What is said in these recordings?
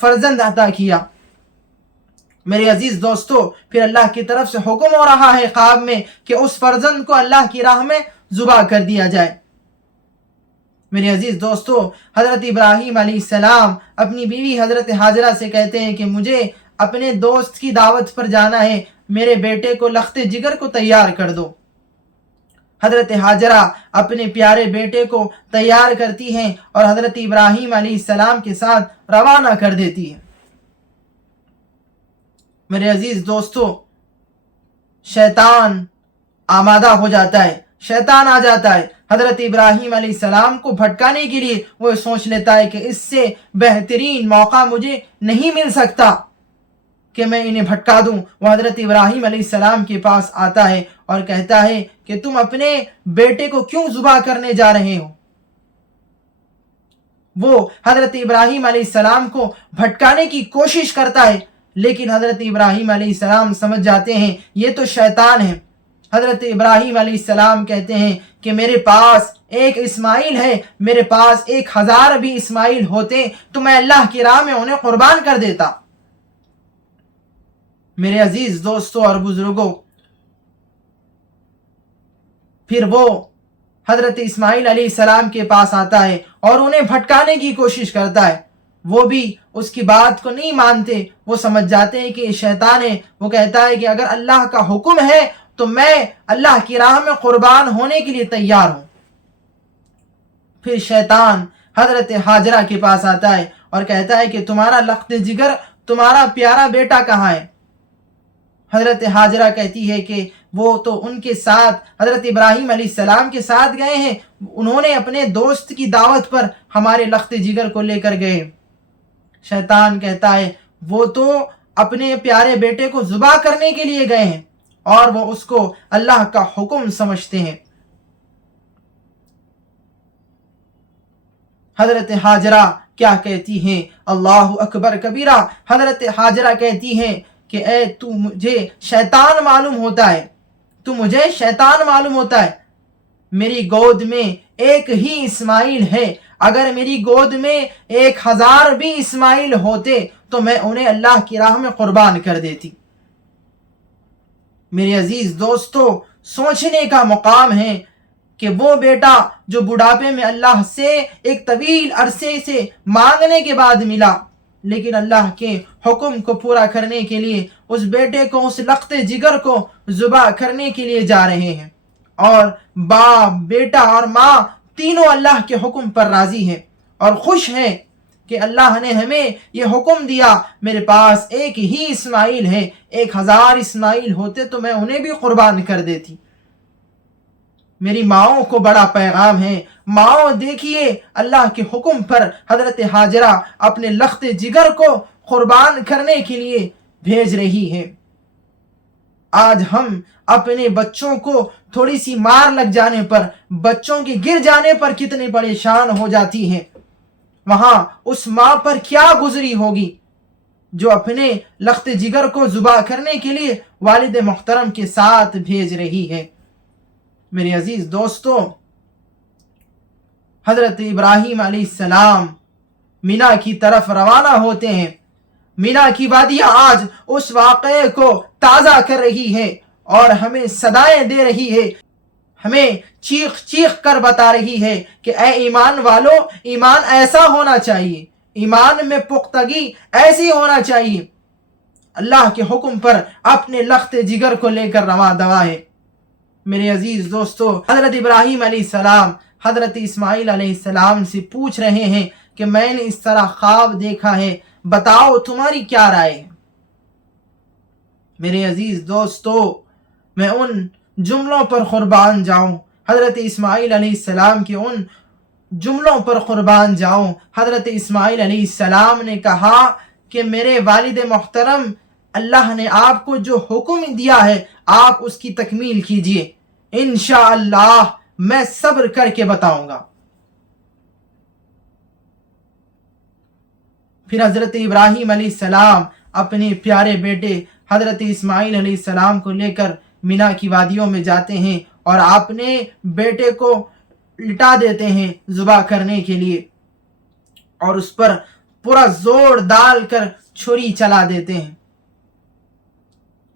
فرزند عطا کیا۔ میرے عزیز دوستو، پھر اللہ کی طرف سے حکم ہو رہا ہے خواب میں کہ اس فرزند کو اللہ کی راہ میں ذبح کر دیا جائے۔ میرے عزیز دوستو، حضرت ابراہیم علیہ السلام اپنی بیوی حضرت ہاجرہ سے کہتے ہیں کہ مجھے اپنے دوست کی دعوت پر جانا ہے، میرے بیٹے کو لخت جگر کو تیار کر دو۔ حضرت ہاجرہ اپنے پیارے بیٹے کو تیار کرتی ہیں اور حضرت ابراہیم علیہ السلام کے ساتھ روانہ کر دیتی ہیں۔ میرے عزیز دوستو، شیطان آمادہ ہو جاتا ہے، شیطان آ جاتا ہے حضرت ابراہیم علیہ السلام کو بھٹکانے کے لیے۔ وہ سوچ لیتا ہے کہ اس سے بہترین موقع مجھے نہیں مل سکتا کہ میں انہیں بھٹکا دوں۔ وہ حضرت ابراہیم علیہ السلام کے پاس آتا ہے اور کہتا ہے کہ تم اپنے بیٹے کو کیوں ذبح کرنے جا رہے ہو؟ وہ حضرت ابراہیم علیہ السلام کو بھٹکانے کی کوشش کرتا ہے، لیکن حضرت ابراہیم علیہ السلام سمجھ جاتے ہیں یہ تو شیطان ہے۔ حضرت ابراہیم علیہ السلام کہتے ہیں کہ میرے پاس ایک اسماعیل ہے، میرے پاس 1000 بھی اسماعیل ہوتے تو میں اللہ کی راہ میں انہیں قربان کر دیتا۔ میرے عزیز دوستوں اور بزرگوں، پھر وہ حضرت اسماعیل علیہ السلام کے پاس آتا ہے اور انہیں بھٹکانے کی کوشش کرتا ہے۔ وہ بھی اس کی بات کو نہیں مانتے، وہ سمجھ جاتے ہیں کہ یہ شیطان ہے۔ وہ کہتا ہے کہ اگر اللہ کا حکم ہے تو میں اللہ کی راہ میں قربان ہونے کے لیے تیار ہوں۔ پھر شیطان حضرت ہاجرہ کے پاس آتا ہے اور کہتا ہے کہ تمہارا لخت جگر، تمہارا پیارا بیٹا کہاں ہے؟ حضرت ہاجرہ کہتی ہے کہ وہ تو ان کے ساتھ حضرت ابراہیم علیہ السلام کے ساتھ گئے ہیں، انہوں نے اپنے دوست کی دعوت پر ہمارے لخت جگر کو لے کر گئے۔ شیطان کہتا ہے وہ تو اپنے پیارے بیٹے کو ذبح کرنے کے لیے گئے ہیں اور وہ اس کو اللہ کا حکم سمجھتے ہیں۔ حضرت ہاجرہ کیا کہتی ہیں؟ اللہ اکبر کبیرہ۔ حضرت ہاجرہ کہتی ہیں کہ اے تو مجھے شیطان معلوم ہوتا ہے، تو مجھے شیطان معلوم ہوتا ہے۔ میری گود میں ایک ہی اسماعیل ہے، اگر میری گود میں 1000 بھی اسماعیل ہوتے تو میں انہیں اللہ کی راہ میں قربان کر دیتی۔ میرے عزیز دوستو، سوچنے کا مقام ہے کہ وہ بیٹا جو بڑھاپے میں اللہ سے ایک طویل عرصے سے مانگنے کے بعد ملا، لیکن اللہ کے حکم کو پورا کرنے کے لیے اس بیٹے کو، اس لخت جگر کو ذبح کرنے کے لیے جا رہے ہیں، اور باپ، بیٹا اور ماں تینوں اللہ کے حکم پر راضی ہیں اور خوش ہیں کہ اللہ نے ہمیں یہ حکم دیا۔ میرے پاس ایک ہی اسماعیل ہے، 1000 اسماعیل ہوتے تو میں انہیں بھی قربان کر دیتی۔ میری ماؤں کو بڑا پیغام ہے۔ ماؤں دیکھیے، اللہ کے حکم پر حضرت ہاجرہ اپنے لخت جگر کو قربان کرنے کے لیے بھیج رہی ہے۔ آج ہم اپنے بچوں کو تھوڑی سی مار لگ جانے پر، بچوں کے گر جانے پر کتنے پریشان ہو جاتی ہیں، وہاں اس ماں پر کیا گزری ہوگی جو اپنے لخت جگر کو ذبح کرنے کے لیے والد محترم کے ساتھ بھیج رہی ہے۔ میرے عزیز دوستو، حضرت ابراہیم علیہ السلام مینا کی طرف روانہ ہوتے ہیں۔ مینا کی وادیاں آج اس واقعے کو تازہ کر رہی ہے اور ہمیں صدائیں دے رہی ہے، ہمیں چیخ چیخ کر بتا رہی ہے کہ اے ایمان والو، ایمان ایسا ہونا چاہیے، ایمان میں پختگی ایسی ہونا چاہیے۔ اللہ کے حکم پر اپنے لخت جگر کو لے کر رواں دوا ہے۔ میرے عزیز دوستو، حضرت ابراہیم علیہ السلام حضرت اسماعیل علیہ السلام سے پوچھ رہے ہیں کہ میں نے اس طرح خواب دیکھا ہے، بتاؤ تمہاری کیا رائے ہے؟ میرے عزیز دوستو، میں ان جملوں پر قربان جاؤں، حضرت اسماعیل علیہ السلام کے ان جملوں پر قربان جاؤں۔ حضرت اسماعیل علیہ السلام نے کہا کہ میرے والد محترم، اللہ نے آپ کو جو حکم دیا ہے آپ اس کی تکمیل کیجئے، انشاءاللہ میں صبر کر کے بتاؤں گا۔ پھر حضرت ابراہیم علیہ السلام اپنے پیارے بیٹے حضرت اسماعیل علیہ السلام کو لے کر مینا کی وادیوں میں جاتے ہیں اور اپنے بیٹے کو لٹا دیتے ہیں ذبح کرنے کے لیے، اور اس پر پورا زور ڈال کر چھری چلا دیتے ہیں۔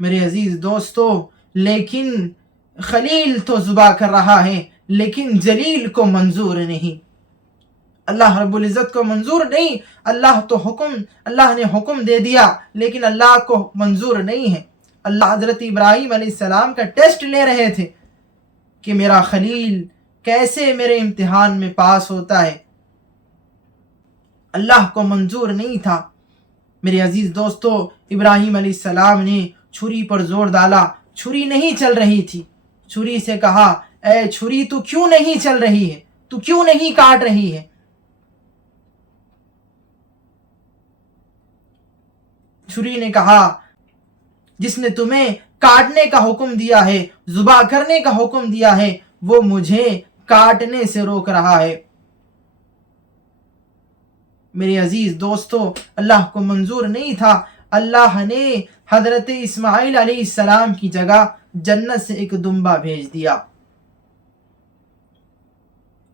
میرے عزیز دوستو، لیکن خلیل تو ذبح کر رہا ہے لیکن جلیل کو منظور نہیں، اللہ رب العزت کو منظور نہیں۔ اللہ نے حکم دے دیا لیکن اللہ کو منظور نہیں ہے۔ اللہ حضرت ابراہیم علیہ السلام کا ٹیسٹ لے رہے تھے کہ میرا خلیل کیسے میرے امتحان میں پاس ہوتا ہے، اللہ کو منظور نہیں تھا۔ میرے عزیز دوستو، ابراہیم علیہ السلام نے چھری پر زور ڈالا، چھری نہیں چل رہی تھی۔ چھری سے کہا، اے چھری تو کیوں نہیں چل رہی ہے، تو کیوں نہیں کاٹ رہی ہے؟ چھری نے کہا، جس نے تمہیں کاٹنے کا حکم دیا ہے، ذبح کرنے کا حکم دیا ہے، وہ مجھے کاٹنے سے روک رہا ہے۔ میرے عزیز دوستو، اللہ کو منظور نہیں تھا۔ اللہ نے حضرت اسماعیل علیہ السلام کی جگہ جنت سے ایک دمبا بھیج دیا۔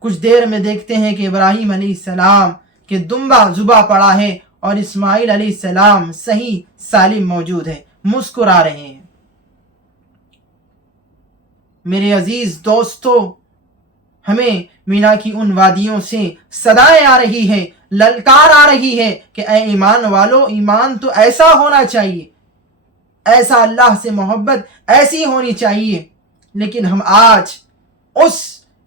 کچھ دیر میں دیکھتے ہیں کہ ابراہیم علیہ السلام کے دمبا ذبح پڑا ہے اور اسماعیل علیہ السلام صحیح سالم موجود ہے، مسکرا رہے ہیں۔ میرے عزیز دوستو، ہمیں مینا کی ان وادیوں سے صدائیں آ رہی ہے، للکار آ رہی ہے کہ اے ایمان والو، ایمان تو ایسا ہونا چاہیے، ایسا اللہ سے محبت ایسی ہونی چاہیے، لیکن ہم آج اس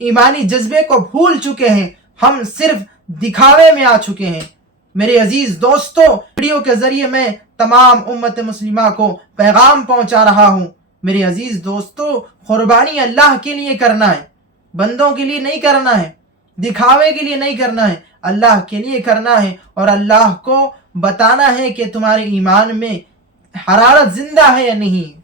ایمانی جذبے کو بھول چکے ہیں، ہم صرف دکھاوے میں آ چکے ہیں۔ میرے عزیز دوستو، ویڈیو کے ذریعے میں تمام امت مسلمہ کو پیغام پہنچا رہا ہوں۔ میرے عزیز دوستو، قربانی اللہ کے لیے کرنا ہے، بندوں کے لیے نہیں کرنا ہے، دکھاوے کے لیے نہیں کرنا ہے، اللہ کے لیے کرنا ہے، اور اللہ کو بتانا ہے کہ تمہارے ایمان میں حرارت زندہ ہے یا نہیں۔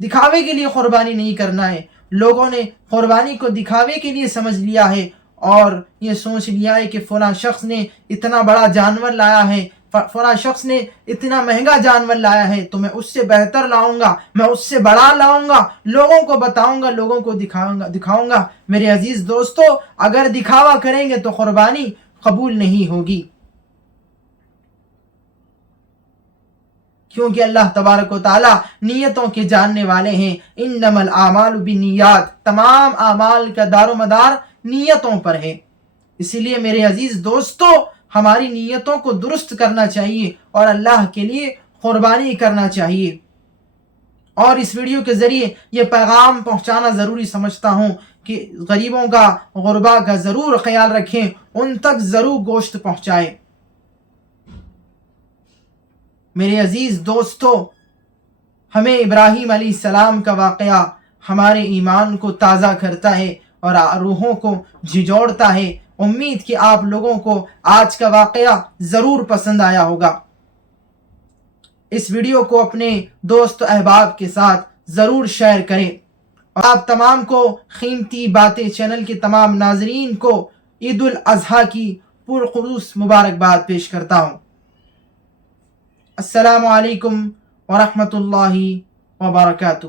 دکھاوے کے لیے قربانی نہیں کرنا ہے۔ لوگوں نے قربانی کو دکھاوے کے لیے سمجھ لیا ہے اور یہ سوچ لیا ہے کہ فلاں شخص نے اتنا بڑا جانور لایا ہے، فلاں شخص نے اتنا مہنگا جانور لایا ہے تو میں اس سے بہتر لاؤں گا، میں اس سے بڑا لاؤں گا، لوگوں کو بتاؤں گا، لوگوں کو دکھاؤں گا۔ میرے عزیز دوستو، اگر دکھاوا کریں گے تو قربانی قبول نہیں ہوگی، کیونکہ اللہ تبارک و تعالی نیتوں کے جاننے والے ہیں۔ انما الاعمال بالنیات، تمام اعمال کا دار و مدار نیتوں پر ہے۔ اسی لیے میرے عزیز دوستو، ہماری نیتوں کو درست کرنا چاہیے اور اللہ کے لیے قربانی کرنا چاہیے۔ اور اس ویڈیو کے ذریعے یہ پیغام پہنچانا ضروری سمجھتا ہوں کہ غریبوں کا، غربا کا ضرور خیال رکھیں، ان تک ضرور گوشت پہنچائیں۔ میرے عزیز دوستو، ہمیں ابراہیم علیہ السلام کا واقعہ ہمارے ایمان کو تازہ کرتا ہے اور روحوں کو جھنجھوڑتا ہے۔ امید کہ آپ لوگوں کو آج کا واقعہ ضرور پسند آیا ہوگا۔ اس ویڈیو کو اپنے دوست و احباب کے ساتھ ضرور شیئر کریں، اور آپ تمام کو قیمتی باتیں چینل کے تمام ناظرین کو عید الاضحیٰ کی پرخلوص مبارکباد پیش کرتا ہوں۔ السلام علیکم ورحمۃ اللہ وبرکاتہ۔